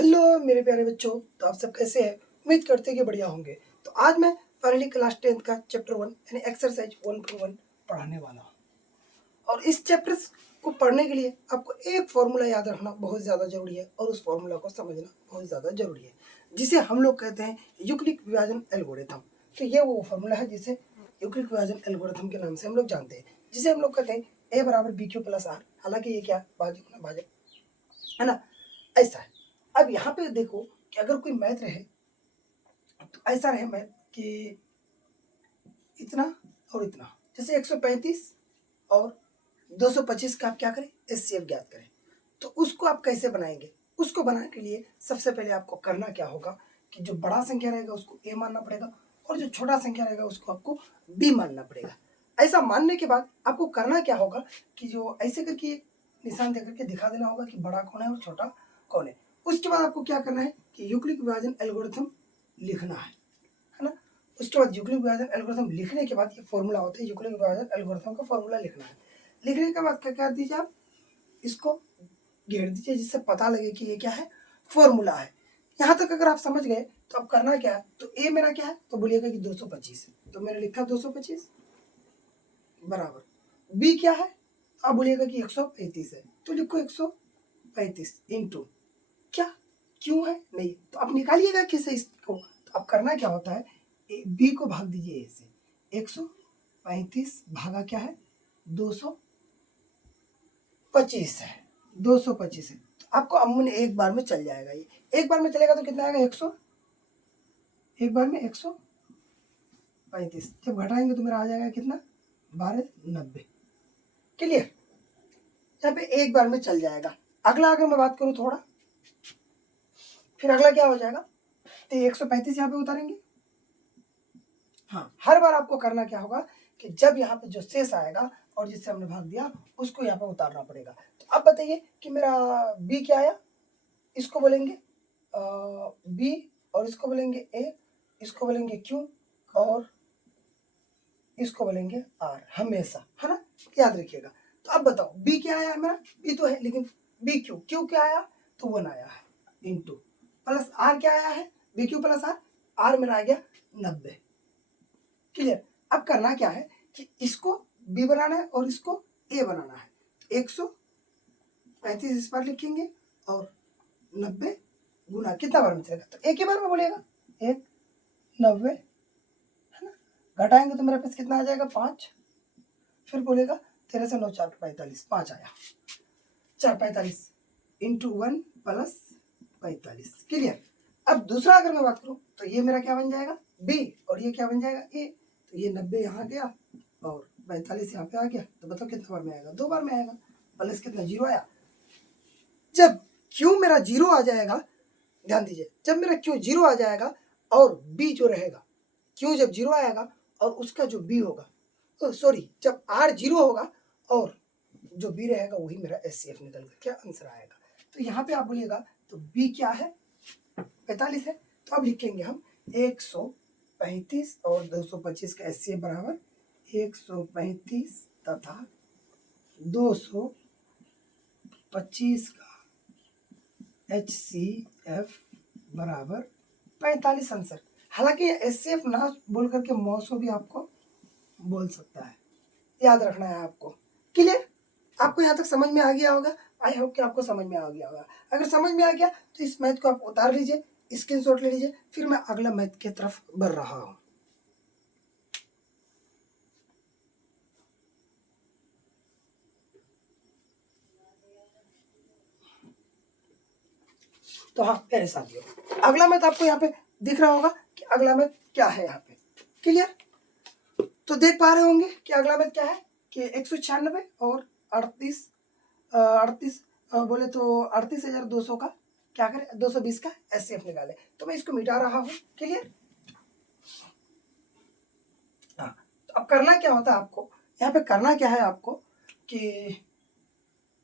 Hello मेरे प्यारे बच्चों। तो आप सब कैसे हैं? उम्मीद करते हैं कि बढ़िया होंगे। तो आज मैं फाइनली क्लास 10th का चैप्टर 1 यानी एक्सरसाइज 1.1 पढ़ाने वाला हूँ। और इस चैप्टर को पढ़ने के लिए आपको एक फॉर्मूला याद रखना बहुत ज़्यादा जरूरी है और उस फॉर्मूला को समझना बहुत ज़्यादा जरूरी है, जिसे हम लोग कहते हैं यूक्लिड विभाजन एल्गोरिथम। तो ये वो फॉर्मूला है जिसे यूक्लिड विभाजन एल्गोरिथम के नाम से हम लोग जानते हैं, जिसे हम लोग कहते हैं ए बराबर बी क्यू प्लस आर। हालांकि ये क्या भाजक ना भाजक है ना, ऐसा है। अब यहाँ पे देखो कि अगर कोई मैथ रहे तो ऐसा रहे मैथ कि इतना और इतना, जैसे 135 और 225 का आप क्या करें, एचसीएफ ज्ञात करें। तो उसको आप कैसे बनाएंगे? उसको बनाने के लिए सबसे पहले आपको करना क्या होगा कि जो बड़ा संख्या रहेगा उसको ए मानना पड़ेगा और जो छोटा संख्या रहेगा उसको आपको बी मानना पड़ेगा। ऐसा मानने के बाद आपको करना क्या होगा कि जो ऐसे करके निशान दे करके दिखा देना होगा कि बड़ा कौन है और छोटा कौन है। उसके बाद आपको क्या करना है कि यूक्लिड विभाजन एल्गोरिथम लिखना है ना। उसके बाद यूक्लिड विभाजन एल्गोरिथम लिखने के बाद ये फॉर्मूला होता है, यूक्लिड विभाजन एल्गोरिथम का फॉर्मूला लिखना है। लिखने के बाद क्या कर दीजिए, आप इसको घेर दीजिए जिससे पता लगे कि ये क्या है, फॉर्मूला है। यहाँ तक अगर आप समझ गए तो अब करना क्या है, तो ए मेरा क्या है तो बोलिएगा कि 225 है, तो मैंने लिखा 225 बराबर। बी क्या है तो आप बोलिएगा कि 135 है, तो लिखो 135 इंटू क्या क्यों है नहीं, तो आप निकालिएगा किसे इसको। तो अब करना क्या होता है, बी को भाग दीजिए ए से। 135 भागा क्या है 225 है, 225 है। तो आपको अमून एक बार में चल जाएगा, ये एक बार में चलेगा तो कितना आएगा 100, एक बार में 135। जब घटाएंगे तो मेरा आ जाएगा कितना 1290। क्लियर, यहाँ पे एक बार में चल जाएगा। अगला अगर मैं बात करूं थोड़ा, फिर अगला क्या हो जाएगा, तो 135 यहाँ पे उतारेंगे। हाँ, हर बार आपको करना क्या होगा कि जब यहाँ पे जो शेष आएगा और जिससे हमने भाग दिया उसको यहाँ पे उतारना पड़ेगा। तो अब बताइए कि मेरा बी क्या आया, इसको बोलेंगे बी और इसको बोलेंगे ए, इसको बोलेंगे क्यू और इसको बोलेंगे आर, हमेशा, है ना, याद रखिएगा। तो अब बताओ बी क्या आया मेरा, बी तो है लेकिन बी क्यू, क्यू क्या आया तो 1 आया है इंटू प्लस आर क्या आया है, B Q plus R, R मेरा आ गया 90। क्लियर। अब करना क्या है कि इसको बी बनाना है और इसको ए बनाना है। 135 इस बार लिखेंगे और 90 गुना कितना बार में चलेगा, तो एक ही बार में बोलेगा 190, है ना। घटाएंगे तो मेरे पास कितना आ जाएगा 5, फिर बोलेगा 13 से 9 4 45, 5 आया, 445 इंटू 1 प्लस 45। क्लियर। अब दूसरा अगर मैं बात करूं तो ये मेरा क्या बन जाएगा बी और ये क्या बन जाएगा ए। तो ये 90 यहाँ गया और 45 यहाँ पे आ गया, तो बताओ कितने बार में आएगा, 2 बार में आएगा। प्लस कितना 0 आया। जब क्यू मेरा 0 आ जाएगा, ध्यान दीजिए, जब मेरा क्यू 0 आ जाएगा और बी जो रहेगा, क्यू जब 0 आएगा और उसका जो बी होगा, सॉरी, जब आर 0 होगा और जो बी रहेगा वही मेरा एचसीएफ निकल कर क्या आंसर आएगा। तो यहाँ पे आप बोलिएगा तो बी क्या है 45 है, तो अब लिखेंगे हम 135 और 225 का एचसीएफ बराबर 135 तथा 225 का एचसीएफ बराबर 45 आंसर। हालांकि एचसीएफ ना बोल करके मौसो भी आपको बोल सकता है, याद रखना है आपको। क्लियर, आपको यहाँ तक समझ में आ गया होगा। आई होप कि आपको समझ में आ गया होगा। अगर समझ में आ गया तो इस मैथ को आप उतार लीजिए, स्क्रीनशॉट ले लीजिए, फिर मैं अगला मैथ की तरफ बढ़ रहा हूँ। तो हाँ मेरे साथियों, अगला मैथ आपको यहाँ पे दिख रहा होगा कि अगला मैथ क्या है यहाँ पे। क्लियर, तो देख पा रहे होंगे कि अगला मैथ क्या है कि 196 और 38 बोले तो 38,200 का क्या करें, 220 का एचसीएफ निकाले। तो मैं इसको मिटा रहा हूँ। क्लियर। हाँ, तो अब करना क्या होता है आपको, यहाँ पे करना क्या है आपको कि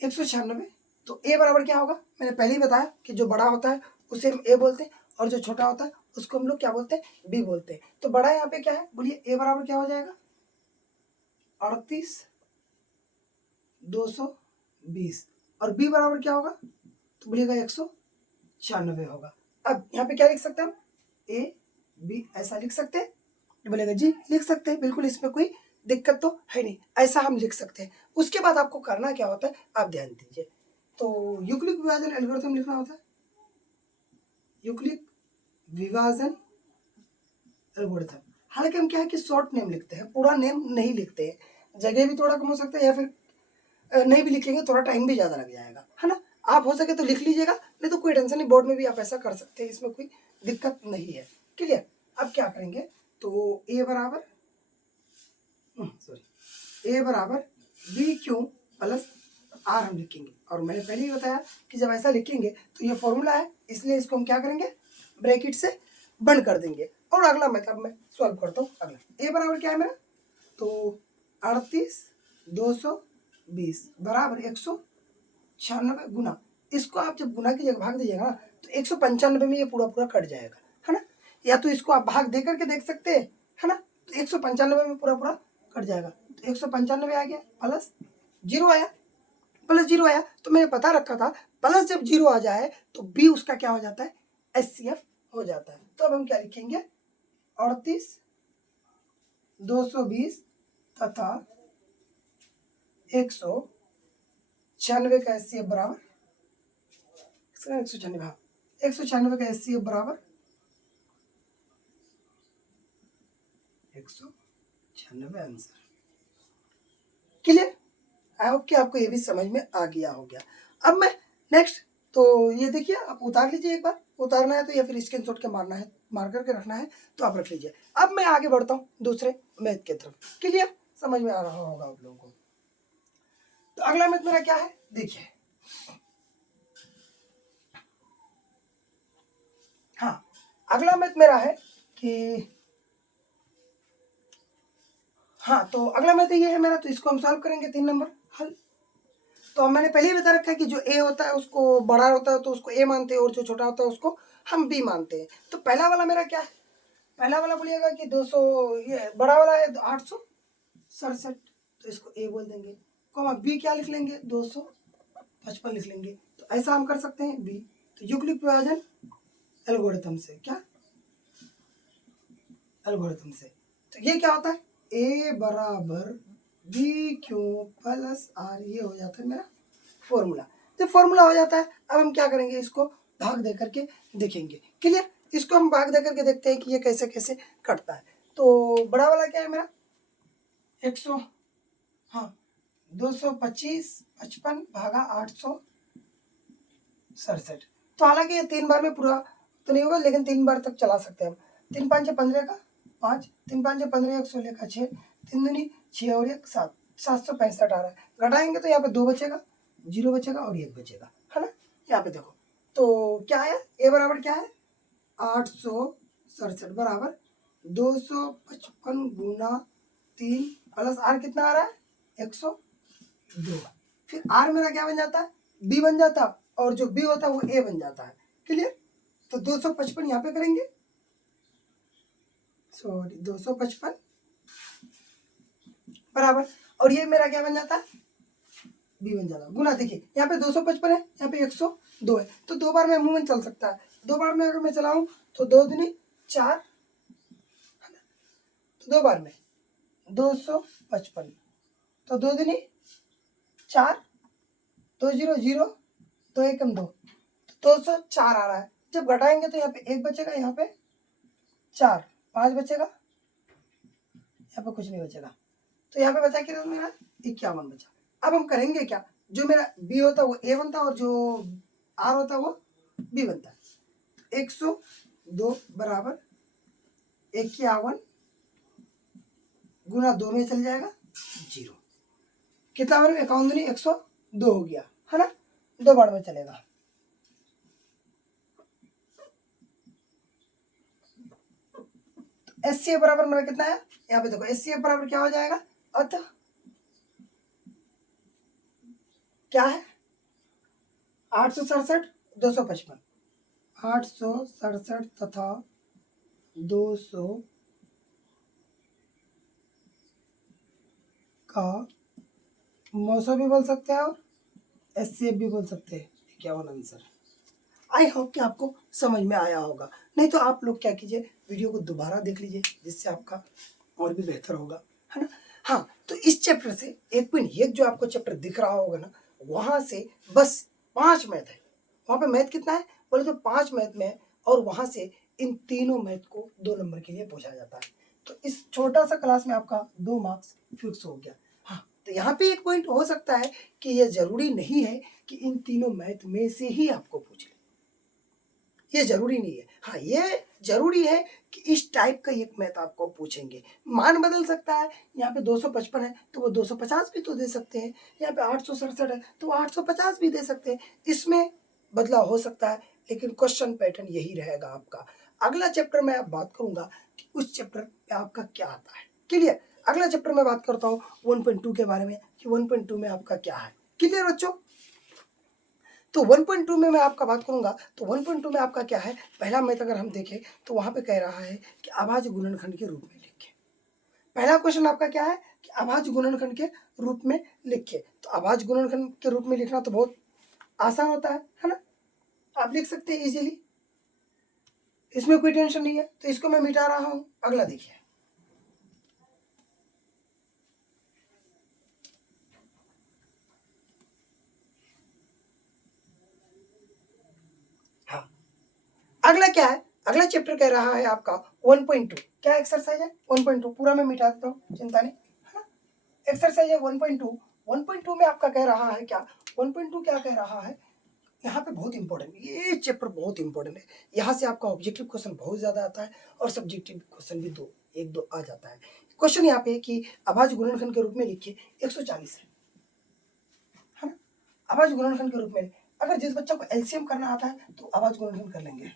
196, तो ए बराबर क्या होगा, मैंने पहले ही बताया कि जो बड़ा होता है उसे हम ए बोलते हैं और जो छोटा होता है उसको हम लोग क्या बोलते हैं, बी बोलते हैं। तो बड़ा यहाँ पे क्या है, बोलिए ए बराबर क्या हो जाएगा 38,220 और बी बराबर क्या होगा तो बोलिएगा 196। 96 होगा। अब यहाँ पे क्या लिख सकते हैं हम, ए बी ऐसा लिख सकते हैं, तो बोलेगा जी लिख सकते हैं, बिल्कुल इसमें कोई दिक्कत तो है नहीं, ऐसा हम लिख सकते हैं। उसके बाद आपको करना क्या होता है, आप ध्यान दीजिए। तो यूक्लिड विभाजन एल्गोरिथम लिखना होता है, यूक्लिड विभाजन एल्गोरिथम। हालांकि हम क्या है कि शॉर्ट नेम लिखते हैं, पूरा नेम नहीं लिखते हैं, जगह भी थोड़ा कम हो सकता है, या फिर नहीं भी लिखेंगे थोड़ा टाइम भी ज़्यादा लग जाएगा, है ना। आप हो सके तो लिख लीजिएगा, नहीं तो कोई टेंशन नहीं, बोर्ड में भी आप ऐसा कर सकते हैं, इसमें कोई दिक्कत नहीं है। क्लियर। अब क्या करेंगे, तो ए बराबर ए बराबर बी क्यू प्लस आर हम लिखेंगे। और मैंने पहले ही बताया कि जब ऐसा लिखेंगे तो ये फॉर्मूला है, इसलिए इसको हम क्या करेंगे, ब्रैकेट से बंद कर देंगे। और अगला मतलब मैं सॉल्व करता हूँ। अगला ए बराबर क्या है मेरा, तो 38,220 बराबर 196 गुना, इसको आप जब गुना की जगह भाग दीजिएगा ना तो 195 में ये पूरा पूरा कट जाएगा, है ना। या तो इसको आप भाग दे करके देख सकते हैं, है ना, तो 195 में पूरा पूरा कट जाएगा। तो 195 आ गया, प्लस जीरो आया, प्लस जीरो आया, तो मैंने पता रखा था प्लस जब जीरो आ जाए तो बी उसका क्या हो जाता है, HCF हो जाता है। तो अब हम क्या लिखेंगे, 38,220 तथा 196 का HCF बराबर 196, हाँ 196 का HCF बराबर 196 आंसर। क्लियर। आई होप कि आपको ये भी समझ में आ गया हो गया। अब मैं नेक्स्ट, तो ये देखिए आप उतार लीजिए, एक बार उतारना है तो या फिर स्क्रीनशॉट के मारना है, मार करके रखना है तो आप रख लीजिए। अब मैं आगे बढ़ता हूँ दूसरे मैथ की तरफ। क्लियर, समझ में आ रहा होगा आप लोगों को। तो अगला मैथ मेरा क्या है, देखिए, हाँ अगला मैथ मेरा है कि, हाँ तो अगला मैथ ये है मेरा, तो इसको हम सॉल्व करेंगे 3 नंबर हल। तो मैंने पहले ही बता रखा है कि जो ए होता है उसको बड़ा होता है तो उसको ए मानते हैं, और जो छोटा होता है उसको हम बी मानते हैं। तो पहला वाला मेरा क्या है, पहला वाला बोलिएगा कि 200, ये बड़ा वाला है 867, तो इसको ए बोल देंगे, कॉमा बी क्या लिख लेंगे, 255 लिख लेंगे। तो ऐसा हम कर सकते हैं बी। तो यूक्लिड विभाजन एल्गोरिथम से, क्या एल्गोरिथम से, तो ये क्या होता है, ए बराबर बी क्यू प्लस आर, ये हो जाता है मेरा फॉर्मूला। जब फॉर्मूला हो जाता है, अब हम क्या करेंगे, इसको भाग दे करके देखेंगे। क्लियर, इसको हम भाग दे करके देखते हैं कि ये कैसे कैसे कटता है। तो बड़ा वाला क्या है मेरा 100, हाँ 225 भागा 867। तो हालांकि ये 3 बार में पूरा तो नहीं होगा, लेकिन 3 बार तक चला सकते हैं हम। 3 5 15 का 5, 3 5 15, 1 16 का 6, 3 दूनी 6 और 1 7, 765 आ रहा है। घटाएंगे तो यहाँ पे 2 बचेगा, 0 बचेगा और 1 बचेगा, है ना। यहाँ पे देखो तो क्या है, ए बराबर क्या है 867 बराबर 255 गुना 3 प्लस आर कितना आ रहा है 102। फिर आर मेरा क्या बन जाता है, बी बन जाता, और जो बी होता है वो ए बन जाता है। क्लियर। तो 255 यहाँ पे करेंगे, सॉरी 255 बराबर, और ये मेरा क्या बन जाता है, बी बन जाता, गुना। देखिए यहाँ पे 255 है, यहाँ पे 102 है, तो 2 बार में अमूमन चल सकता है। 2 बार में अगर मैं चलाऊं तो 2 दूनी 4, तो 2 बार में 255, तो 2 दूनी 4, 2 0 0, 2 1 2, तो 204 आ रहा है। जब घटाएंगे तो यहाँ पे 1 बचेगा, यहाँ पे 4, 5 बचेगा, यहाँ पे कुछ नहीं बचेगा। तो यहाँ पे बचा कितना मेरा 51 बचा। अब हम करेंगे क्या, जो मेरा बी होता है वो ए बनता है, और जो आर होता है वो बी बनता है। 102 बराबर 51 गुना 2 में चल जाएगा 0, कितना बार में 51 दूनी 102 हो गया, है ना, 2 बार में चलेगा। HCF बराबर मेरा कितना है, यहाँ पे देखो HCF बराबर क्या हो जाएगा, अतः क्या है 867 255, 867 तथा 200 का मौसम भी बोल सकते हैं और HCF भी बोल सकते हैं, 51 आंसर। आई होप कि आपको समझ में आया होगा। नहीं तो आप लोग क्या कीजिए, वीडियो को दोबारा देख लीजिए, जिससे आपका और भी बेहतर होगा, है ना। हाँ, तो इस चैप्टर से 1.1 जो आपको चैप्टर दिख रहा होगा ना, वहाँ से बस 5 मैथ है। वहाँ पे मैथ कितना है बोले तो 5 मैथ में है, और वहाँ से इन तीनों मैथ को 2 नंबर के लिए पूछा जाता है। तो इस छोटा सा क्लास में आपका 2 मार्क्स फिक्स हो गया। हाँ, तो यहाँ पे एक पॉइंट हो सकता है कि ये जरूरी नहीं है कि इन तीनों मैथ में से ही आपको पूछ ले, ये जरूरी नहीं है। हाँ, ये जरूरी है कि इस टाइप का एक मैथ आपको पूछेंगे। मान बदल सकता है, यहाँ पे 255 है तो वो 250 भी तो दे सकते हैं, यहाँ पे 867 है तो वो 850 भी दे सकते हैं, इसमें बदलाव हो सकता है, लेकिन क्वेश्चन पैटर्न यही रहेगा आपका। अगला चैप्टर में आप बात करूंगा कि उस चैप्टर में आपका क्या आता है। क्लियर। अगला चैप्टर में बात करता हूँ 1.2 के बारे में कि 1.2 में आपका क्या है। क्लियर बच्चों। तो 1.2 में मैं आपका बात करूंगा, तो 1.2 में आपका क्या है, पहला मैथ अगर हम देखें तो वहां पे कह रहा है कि अभाज्य गुणनखंड के रूप में लिखें। पहला क्वेश्चन आपका क्या है कि अभाज्य गुणनखंड के रूप में लिखिए। तो अभाज्य गुणनखंड के रूप में लिखना तो बहुत आसान होता है ना, आप लिख सकते हैं इजीली, इसमें कोई टेंशन नहीं है। तो इसको मैं मिटा रहा हूं। अगला देखिए, हाँ, अगला क्या है, अगला चैप्टर कह रहा है आपका 1.2। क्या एक्सरसाइज है 1.2, पूरा मैं मिटा देता हूँ, चिंता नहीं, है ना। एक्सरसाइज है 1.2। 1.2 में आपका कह रहा है क्या, 1.2 क्या कह रहा है, यहाँ पे बहुत इंपॉर्टेंट, ये चैप्टर बहुत इंपॉर्टेंट है। यहाँ से आपका ऑब्जेक्टिव क्वेश्चन बहुत ज्यादा आता है और सब्जेक्टिव क्वेश्चन भी एक दो आ जाता है। क्वेश्चन यहाँ पे कि अभाज्य गुणनखंड के रूप में लिखिए 140 है ना। अभाज्य गुणनखंड के रूप में, अगर जिस बच्चा को एलसीएम करना आता है तो अभाज्य गुणनखंड कर लेंगे।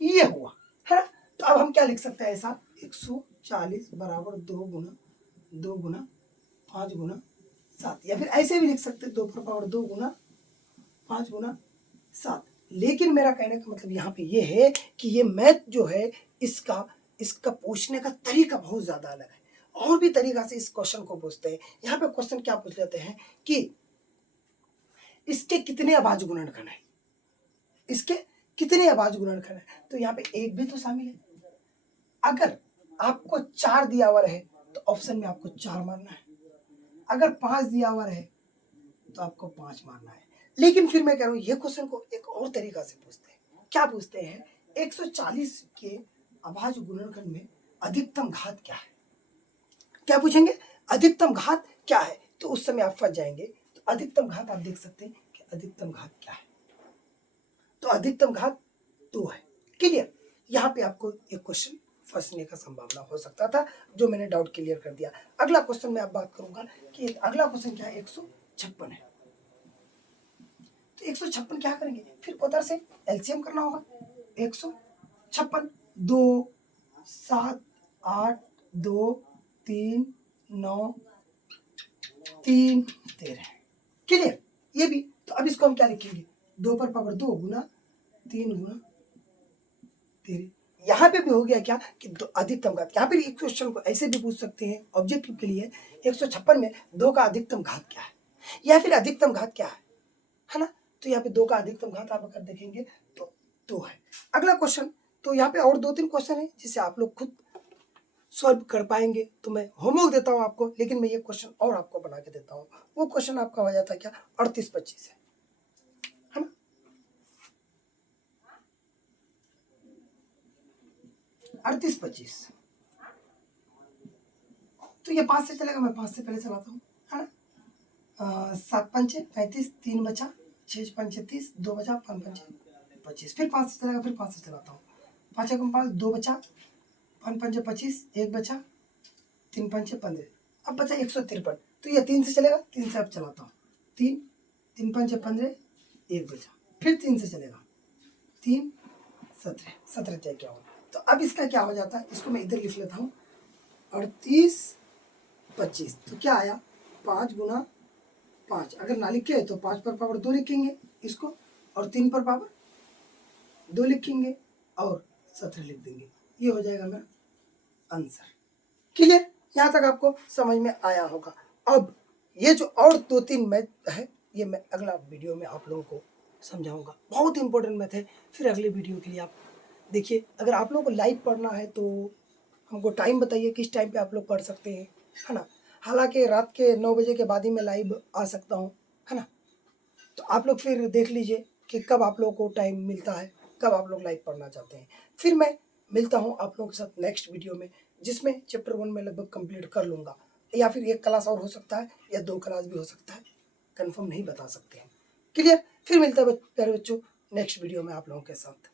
ये हुआ, है ना। तो अब हम क्या लिख सकते हैं ऐसा, 140 बराबर 2 गुना 2 गुना 5 गुना 7, या फिर ऐसे भी लिख सकते हैं 2 पर पावर 2 गुना 5 गुना 7। लेकिन मेरा कहने का मतलब यहाँ पे ये है कि ये मैथ जो है इसका इसका पूछने का तरीका बहुत ज्यादा अलग है, और भी तरीका से इस क्वेश्चन को पूछते हैं। यहाँ पे क्वेश्चन क्या पूछ लेते हैं कि इसके कितने अभाज्य गुणनखंड है, इसके कितने अभाज्य गुणनखंड है, तो यहाँ पे एक भी तो शामिल है। अगर आपको 4 दिया हुआ है तो ऑप्शन में आपको 4 मारना है, अगर 5 दिया हुआ है तो आपको 5 मारना है। लेकिन फिर मैं कह रहा हूँ ये क्वेश्चन को एक और तरीका से पूछते हैं। क्या पूछते हैं, 140 के अभाज्य गुणनखंड में अधिकतम घात क्या है। क्या पूछेंगे, अधिकतम घात क्या है, तो उस समय आप फंस जाएंगे। तो अधिकतम घात आप देख सकते हैं कि अधिकतम घात क्या है, तो अधिकतम घात 2 है। क्लियर। यहाँ पे आपको एक क्वेश्चन फंसने का संभावना हो सकता था, जो मैंने डाउट क्लियर कर दिया। अगला क्वेश्चन में आप बात करूंगा कि अगला क्वेश्चन क्या है, 156 है। तो 156 क्या करेंगे, फिर उधर से एलसीएम करना होगा। 156 2 7 8 2 3 9 3 13। क्लियर। ये भी तो अब इसको हम क्या लिखेंगे, 2 पर पावर 2 गुना 3 गुना 13। यहाँ पे भी हो गया क्या कि अधिकतम घात। यहाँ पे एक क्वेश्चन को ऐसे भी पूछ सकते हैं ऑब्जेक्टिव के लिए, 156 में 2 का अधिकतम घात क्या है, या फिर अधिकतम घात क्या है ना। तो यहाँ पे 2 का अधिकतम घात आप अगर देखेंगे तो 2 है। अगला क्वेश्चन, तो यहाँ पे और 2-3 क्वेश्चन है जिसे आप लोग खुद सॉल्व कर पाएंगे, तो मैं होमवर्क देता हूँ आपको, लेकिन मैं ये क्वेश्चन और आपको बना के देता हूँ। वो क्वेश्चन आपका हो जाता है क्या, 38-25 है ना। 38-25, तो ये 5 से चलेगा, मैं 5 से पहले चलाता हूँ, है ना। 7 पंचे 35, 3 बचा, 6 पंचे 30, 2 बचा, 5 पंचे 25, फिर 5 से चलेगा, फिर 5 से चलाता हूँ। 5 एकम 5, 2 बचा, 5 पंचे 25, 1 बचा, 3 पंचे 15, अब बचा 153। तो ये 3 से चलेगा, 3 से अब चलाता हूँ, 3 3 पंचे 15, 1 बचा, फिर 3 से चलेगा, 3 17 17 चाहे क्या हो। तो अब इसका क्या हो जाता है, इसको मैं इधर लिख लेता हूँ, 38-25। तो क्या आया, 5 गुना 5, अगर ना लिखे तो 5 पर पावर 2 लिखेंगे इसको, और 3 पर पावर 2 लिखेंगे, और 17 लिख देंगे। ये हो जाएगा मेरा आंसर। क्लियर। यहाँ तक आपको समझ में आया होगा। अब ये जो और 2-3 मैथ है ये मैं अगला वीडियो में आप लोगों को समझाऊंगा। बहुत इंपॉर्टेंट मैथ है। फिर अगले वीडियो के लिए आप देखिए। अगर आप लोगों को लाइव पढ़ना है तो हमको टाइम बताइए किस टाइम पे आप लोग पढ़ सकते हैं, है ना। हालांकि रात के 9 बजे के बाद ही मैं लाइव आ सकता हूँ, है ना। तो आप लोग फिर देख लीजिए कि कब आप लोगों को टाइम मिलता है, कब आप लोग लाइव पढ़ना चाहते हैं। फिर मैं मिलता हूँ आप लोगों के साथ नेक्स्ट वीडियो में, जिसमें चैप्टर 1 में लगभग कंप्लीट कर लूँगा, या फिर 1 क्लास और हो सकता है या 2 क्लास भी हो सकता है, कंफर्म नहीं बता सकते हैं। क्लियर। फिर मिलता है प्यारे बच्चों नेक्स्ट वीडियो में आप लोगों के साथ।